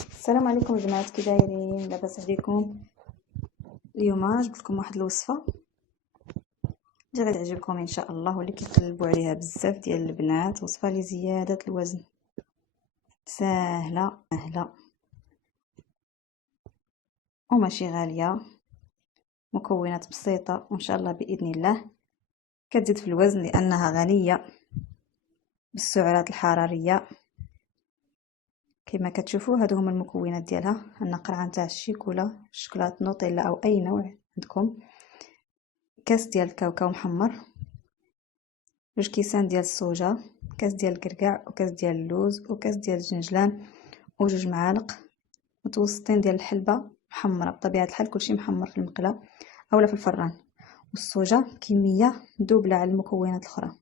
السلام عليكم الجماعات، كي دايرين؟ لاباس عليكم؟ اليوم جبت لكم واحد الوصفه اللي غادي تعجبكم ان شاء الله، واللي كيقلبوا عليها بزاف ديال البنات. وصفه لزياده الوزن، سهله وماشي غاليه، مكونات بسيطه وان شاء الله باذن الله كتزيد في الوزن لانها غنيه بالسعرات الحراريه. كما كتشوفوا هادو هما المكونات ديالها. عندنا قرعه نتاع الشيكولا، الشوكولاط نوتيلا او اي نوع عندكم، كاس ديال الكاوكاو محمر، 2 كيسان ديال الصوجا، كاس ديال الكركاع وكاس ديال اللوز وكاس ديال الجنجلان و2 معالق متوسطين ديال الحلبه محمره. بطبيعه الحال كلشي محمر في المقله اولا في الفران. والصوجا كميه دوبله على المكونات الاخرى.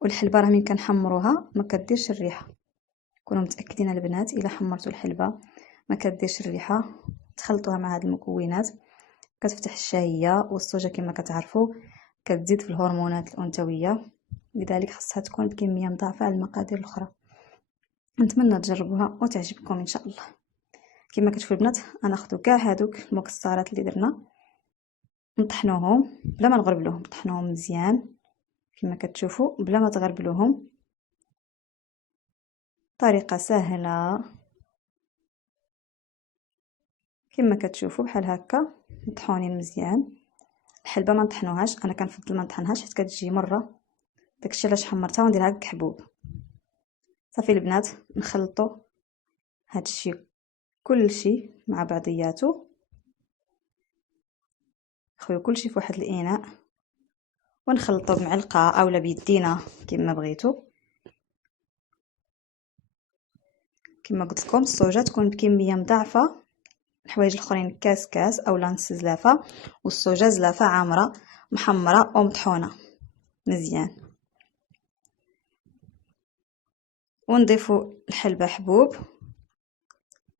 والحلبه راه من كنحمروها ما كديرش الريحه، كونوا متاكدين البنات الا حمرتوا الحلبه ما كديرش الريحه. تخلطوها مع هاد المكونات كتفتح الشهيه. والصوجا كما كتعرفوا كتزيد في الهرمونات الانثويه، لذلك خاصها تكون بكميه مضاعفه على المقادير الاخرى. نتمنى تجربوها وتعجبكم ان شاء الله. كما كتشوفوا البنات انا ناخذ كاع هذوك المكسرات اللي درنا نطحنوهم بلا ما نغربلوهم، نطحنوهم مزيان كما كتشوفوا بلا ما تغربلوهم. طريقه سهله كما كتشوفوا بحال هكا مطحونين مزيان. الحلبه ما نطحنوهاش، انا كنفضل ما نطحنهاش حيت كتجي مره داكشي علاش حمرتها ونديرها هكا حبوب. صافي البنات نخلطوا هادشي كلشي مع بعضياتو، نخويو كلشي في واحد الاناء ونخلطوا بمعلقه اولا بيدينا كما بغيتو. كما قلت لكم الصوجا تكون بكميه مضاعفه، الحوايج الاخرين كاس اولا نص زلافه، والصوجا زلافه عامره محمره ومطحونه مزيان. ونضيفوا الحلبه حبوب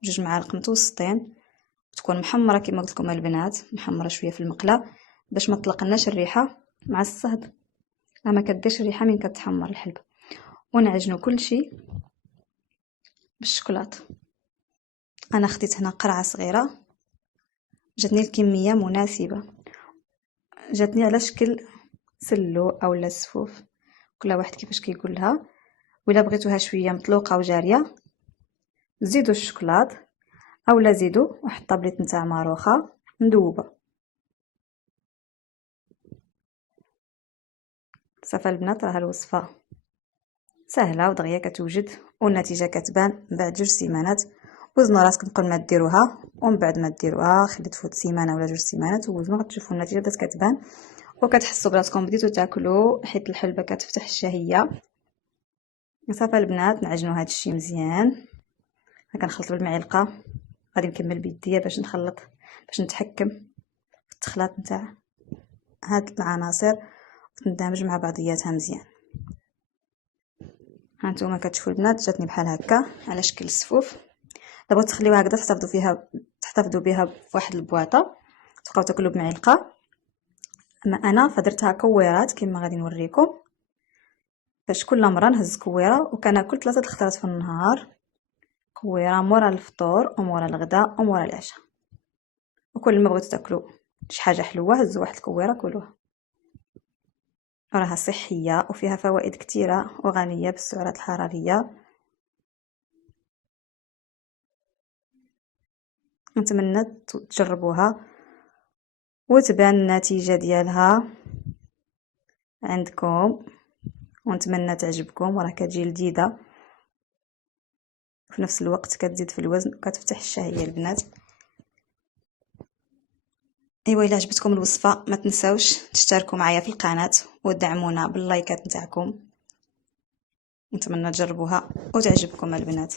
2 معالق متوسطين، تكون محمره كما قلت لكم البنات، محمره شويه في المقله باش ما تطلقناش الريحه مع الصهد. ما كديرش الريحه من كتحمر الحلبه. ونعجنوا كلشي بالشوكولاط. انا خديت هنا قرعه صغيره، جاتني الكميه مناسبه، جاتني على شكل سلو اولا سفوف، كل واحد كيفاش كيقولها. ولا بغيتوها شويه مطلوقه وجاريه زيدوا الشوكولاط اولا زيدوا واحد طابليط نتاع ماروخه مذوبه. صافي البنات راه الوصفه سهله ودغيا كتوجد والنتيجه كتبان بعد 2 سيمانات. وزنوا راسكم قبل ما ديروها ومن بعد ما ديروها، خلي تفوت سيمانه ولا 2 سيمانات ووزنوا غتشوفوا النتيجه بدات كتبان وكتحسوا براسكم بديتوا تاكلوا حيت الحلبه كتفتح الشهيه. صافي البنات نعجنوا هذا الشيء مزيان. كنخلط بالمعلقه، غادي نكمل بيديا باش نخلط باش نتحكم في التخلاط نتاع هاد العناصر وتندمج مع بعضياتها مزيان. هانتوما كتشوفوا البنات جاتني بحال هكا على شكل السفوف. دابا تخليوها هكذا تحتفظوا بها بواحد البواطه تبقاو تاكلوا بمعلقه. اما انا فدرتها كويرات كما غادي نوريكم، باش كل مره نهز كويره وكناكل 3 الخطرات في النهار. كويره مورا الفطور ومورا الغداء ومورا العشاء، وكل ما بغيتوا تاكلوا شي حاجه حلوه هزوا واحد الكويره كلوها. راها صحيه وفيها فوائد كثيره وغنيه بالسعرات الحراريه. نتمنى تجربوها وتبان النتيجه ديالها عندكم، ونتمنى تعجبكم. وراه كتجي لذيذه في نفس الوقت كتزيد في الوزن وكتفتح الشهيه البنات. ايوا الا عجبتكم الوصفه ما تنساوش تشتركوا معايا في القناه ودعمونا باللايكات نتاعكم. نتمنى تجربوها وتعجبكم البنات.